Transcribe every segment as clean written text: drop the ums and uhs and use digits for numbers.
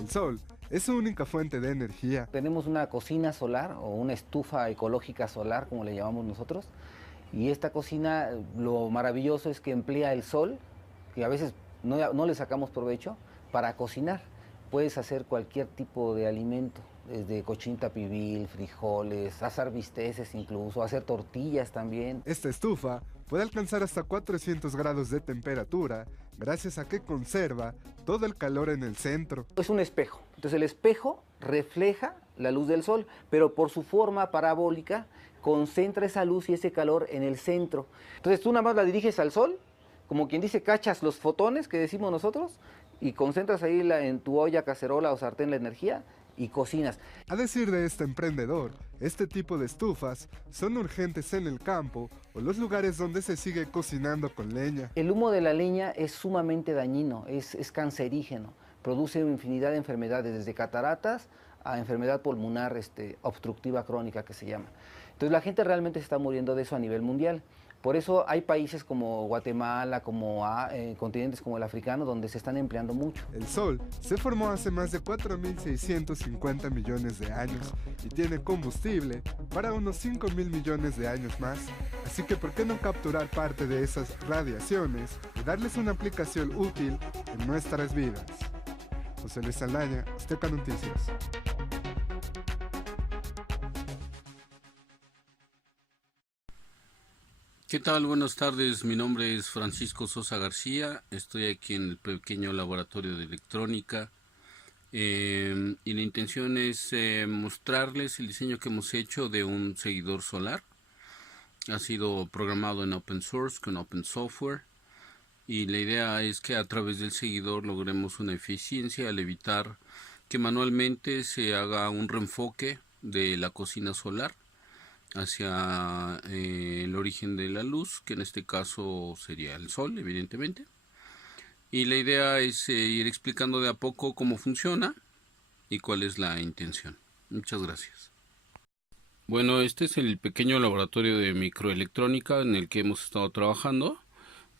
El sol es su única fuente de energía. Tenemos una cocina solar o una estufa ecológica solar, como le llamamos nosotros, y esta cocina, lo maravilloso es que emplea el sol, que a veces no le sacamos provecho, para cocinar. Puedes hacer cualquier tipo de alimento, desde cochinita pibil, frijoles, asar bisteces incluso, hacer tortillas también. Esta estufa puede alcanzar hasta 400 grados de temperatura gracias a que conserva todo el calor en el centro. Es un espejo, entonces el espejo refleja la luz del sol, pero por su forma parabólica concentra esa luz y ese calor en el centro. Entonces tú nada más la diriges al sol, como quien dice, cachas los fotones que decimos nosotros y concentras ahí en tu olla, cacerola o sartén la energía y cocinas. A decir de este emprendedor, este tipo de estufas son urgentes en el campo o los lugares donde se sigue cocinando con leña. El humo de la leña es sumamente dañino, es cancerígeno, produce infinidad de enfermedades, desde cataratas a enfermedad pulmonar obstructiva crónica que se llama. Entonces la gente realmente se está muriendo de eso a nivel mundial. Por eso hay países como Guatemala, como continentes como el africano, donde se están empleando mucho. El Sol se formó hace más de 4.650 millones de años y tiene combustible para unos 5.000 millones de años más. Así que ¿por qué no capturar parte de esas radiaciones y darles una aplicación útil en nuestras vidas? José Luis Saldaña, Azteca Noticias. ¿Qué tal? Buenas tardes, mi nombre es Francisco Sosa García, estoy aquí en el pequeño laboratorio de electrónica y la intención es mostrarles el diseño que hemos hecho de un seguidor solar. Ha sido programado en open source con open software y la idea es que a través del seguidor logremos una eficiencia al evitar que manualmente se haga un reenfoque de la cocina solar hacia el origen de la luz, que en este caso sería el sol, evidentemente. Y la idea es ir explicando de a poco cómo funciona y cuál es la intención. Muchas gracias. Bueno, este es el pequeño laboratorio de microelectrónica en el que hemos estado trabajando.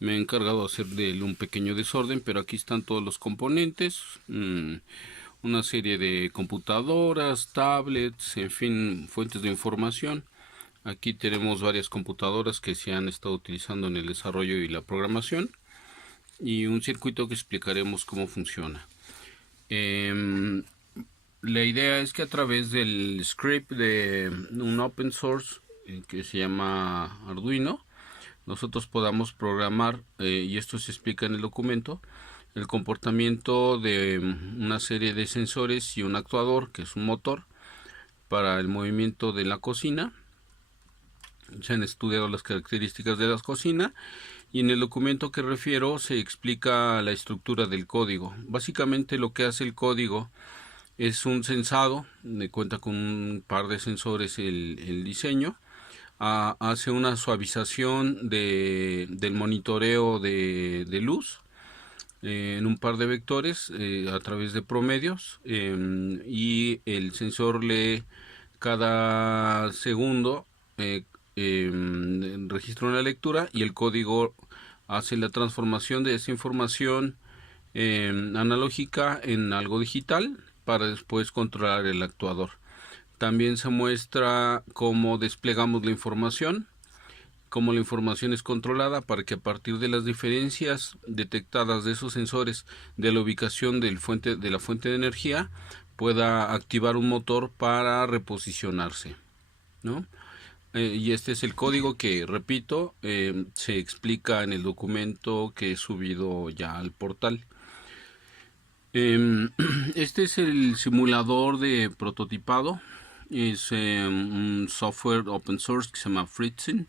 Me he encargado de hacer de él un pequeño desorden, pero aquí están todos los componentes. Una serie de computadoras, tablets, en fin, fuentes de información. Aquí tenemos varias computadoras que se han estado utilizando en el desarrollo y la programación y un circuito que explicaremos cómo funciona. La idea es que a través del script de un open source que se llama Arduino, nosotros podamos programar, y esto se explica en el documento, el comportamiento de una serie de sensores y un actuador, que es un motor, para el movimiento de la cocina. Se han estudiado las características de la cocina y en el documento que refiero se explica la estructura del código. Básicamente lo que hace el código es un sensado, cuenta con un par de sensores el diseño, hace una suavización del monitoreo de luz en un par de vectores a través de promedios y el sensor lee cada segundo registra una lectura y el código hace la transformación de esa información analógica en algo digital para después controlar el actuador. También se muestra cómo desplegamos la información, cómo la información es controlada para que a partir de las diferencias detectadas de esos sensores de la ubicación de la fuente de energía pueda activar un motor para reposicionarse, ¿no? Y este es el código que, repito, se explica en el documento que he subido ya al portal. Este es el simulador de prototipado. Es un software open source que se llama Fritzen,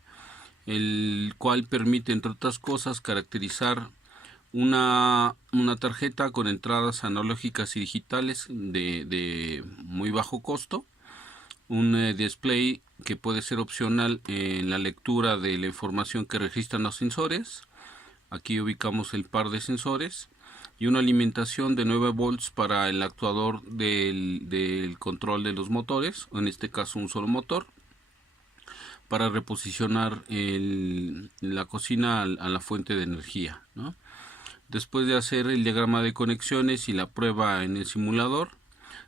el cual permite, entre otras cosas, caracterizar una tarjeta con entradas analógicas y digitales de muy bajo costo, un display que puede ser opcional en la lectura de la información que registran los sensores. Aquí ubicamos el par de sensores y una alimentación de 9 volts para el actuador del control de los motores, en este caso un solo motor, para reposicionar la cocina a la fuente de energía, ¿no? Después de hacer el diagrama de conexiones y la prueba en el simulador,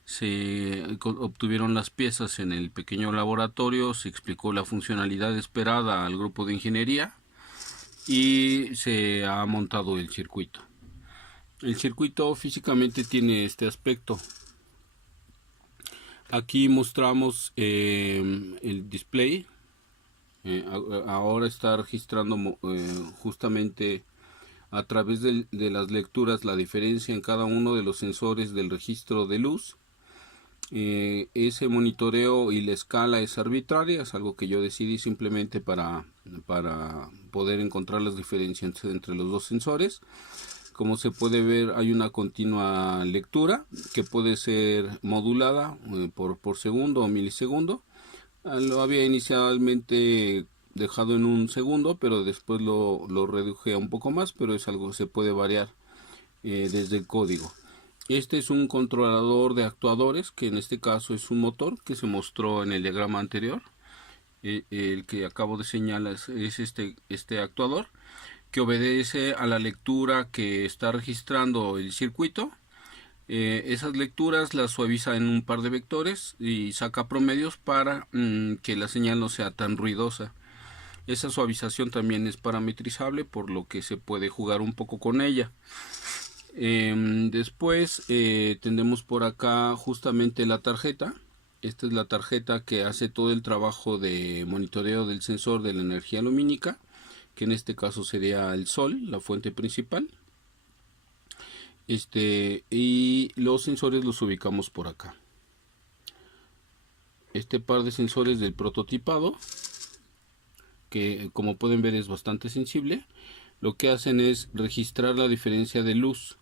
se obtuvieron las piezas en el pequeño laboratorio, se explicó la funcionalidad esperada al grupo de ingeniería y se ha montado el circuito. El circuito físicamente tiene este aspecto. Aquí mostramos el display. Ahora está registrando justamente a través de las lecturas la diferencia en cada uno de los sensores del registro de luz. Ese monitoreo y la escala es arbitraria, es algo que yo decidí simplemente para poder encontrar las diferencias entre los dos sensores. Como se puede ver, hay una continua lectura que puede ser modulada por segundo o milisegundo. Lo había inicialmente dejado en un segundo, pero después lo reduje a un poco más, pero es algo que se puede variar desde el código. Este es un controlador de actuadores, que en este caso es un motor que se mostró en el diagrama anterior. El que acabo de señalar es este actuador, que obedece a la lectura que está registrando el circuito. Esas lecturas las suaviza en un par de vectores y saca promedios para que la señal no sea tan ruidosa. Esa suavización también es parametrizable, por lo que se puede jugar un poco con ella. Después tendremos por acá justamente la tarjeta. Esta es la tarjeta que hace todo el trabajo de monitoreo del sensor de la energía lumínica, que en este caso sería el sol, la fuente principal. Y los sensores los ubicamos por acá. Este par de sensores del prototipado, que como pueden ver es bastante sensible, lo que hacen es registrar la diferencia de luz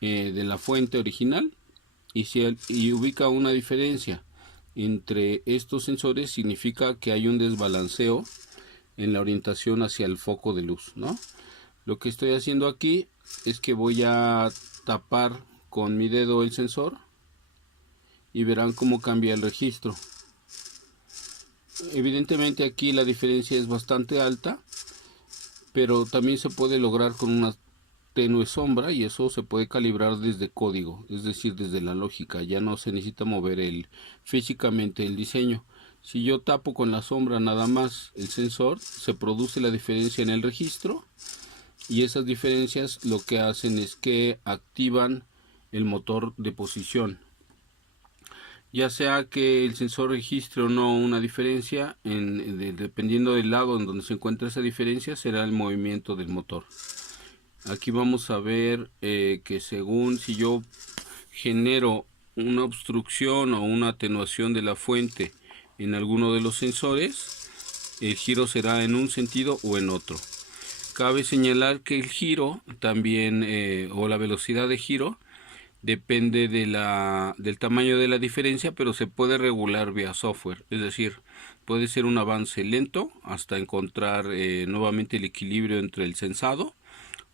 de la fuente original, y ubica una diferencia entre estos sensores, significa que hay un desbalanceo en la orientación hacia el foco de luz, ¿no? Lo que estoy haciendo aquí es que voy a tapar con mi dedo el sensor y verán cómo cambia el registro. Evidentemente aquí la diferencia es bastante alta, pero también se puede lograr con una tenue sombra, y eso se puede calibrar desde código, es decir, desde la lógica. Ya no se necesita mover físicamente el diseño. Si yo tapo con la sombra nada más el sensor, se produce la diferencia en el registro, y esas diferencias lo que hacen es que activan el motor de posición. Ya sea que el sensor registre o no una diferencia, dependiendo del lado en donde se encuentra esa diferencia, será el movimiento del motor. Aquí vamos a ver que según si yo genero una obstrucción o una atenuación de la fuente en alguno de los sensores, el giro será en un sentido o en otro. Cabe señalar que el giro también, o la velocidad de giro, depende del tamaño de la diferencia, pero se puede regular vía software. Es decir, puede ser un avance lento hasta encontrar nuevamente el equilibrio entre el sensado,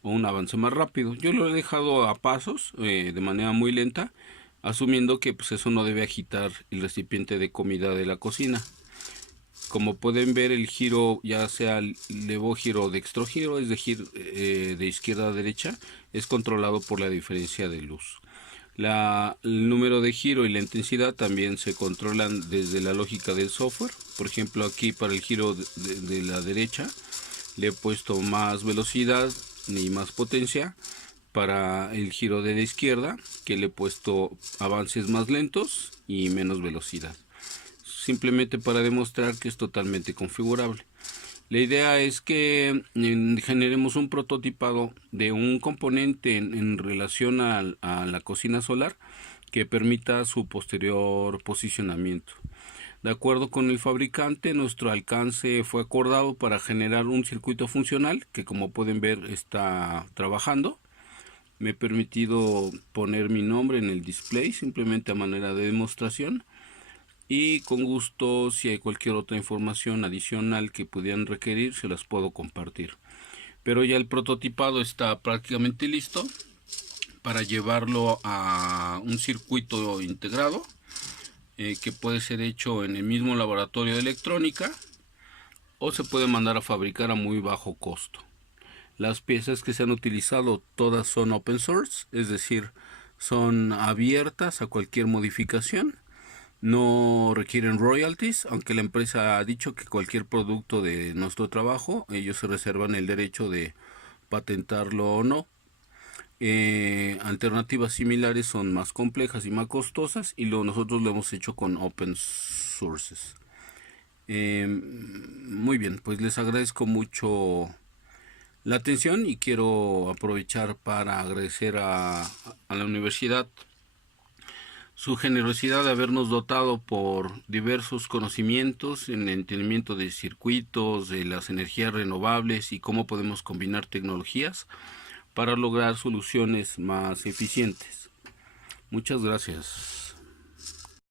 o un avance más rápido. Yo lo he dejado a pasos, de manera muy lenta, asumiendo que pues, eso no debe agitar el recipiente de comida de la cocina. Como pueden ver, el giro, ya sea levogiro o dextrogiro, es decir, de izquierda a derecha, es controlado por la diferencia de luz. El número de giro y la intensidad también se controlan desde la lógica del software. Por ejemplo, aquí para el giro de la derecha le he puesto más velocidad y más potencia. Para el giro de la izquierda, que le he puesto avances más lentos y menos velocidad, simplemente para demostrar que es totalmente configurable. La idea es que generemos un prototipado de un componente en relación a la cocina solar que permita su posterior posicionamiento. De acuerdo con el fabricante, nuestro alcance fue acordado para generar un circuito funcional que, como pueden ver, está trabajando. Me he permitido poner mi nombre en el display simplemente a manera de demostración, y con gusto, si hay cualquier otra información adicional que pudieran requerir, se las puedo compartir. Pero ya el prototipado está prácticamente listo para llevarlo a un circuito integrado que puede ser hecho en el mismo laboratorio de electrónica, o se puede mandar a fabricar a muy bajo costo. Las piezas que se han utilizado todas son open source, es decir, son abiertas a cualquier modificación. No requieren royalties, aunque la empresa ha dicho que cualquier producto de nuestro trabajo, ellos se reservan el derecho de patentarlo o no. Alternativas similares son más complejas y más costosas, y nosotros lo hemos hecho con open sources. Muy bien, pues les agradezco mucho la atención y quiero aprovechar para agradecer a la universidad su generosidad de habernos dotado por diversos conocimientos en el entendimiento de circuitos, de las energías renovables y cómo podemos combinar tecnologías para lograr soluciones más eficientes. Muchas gracias.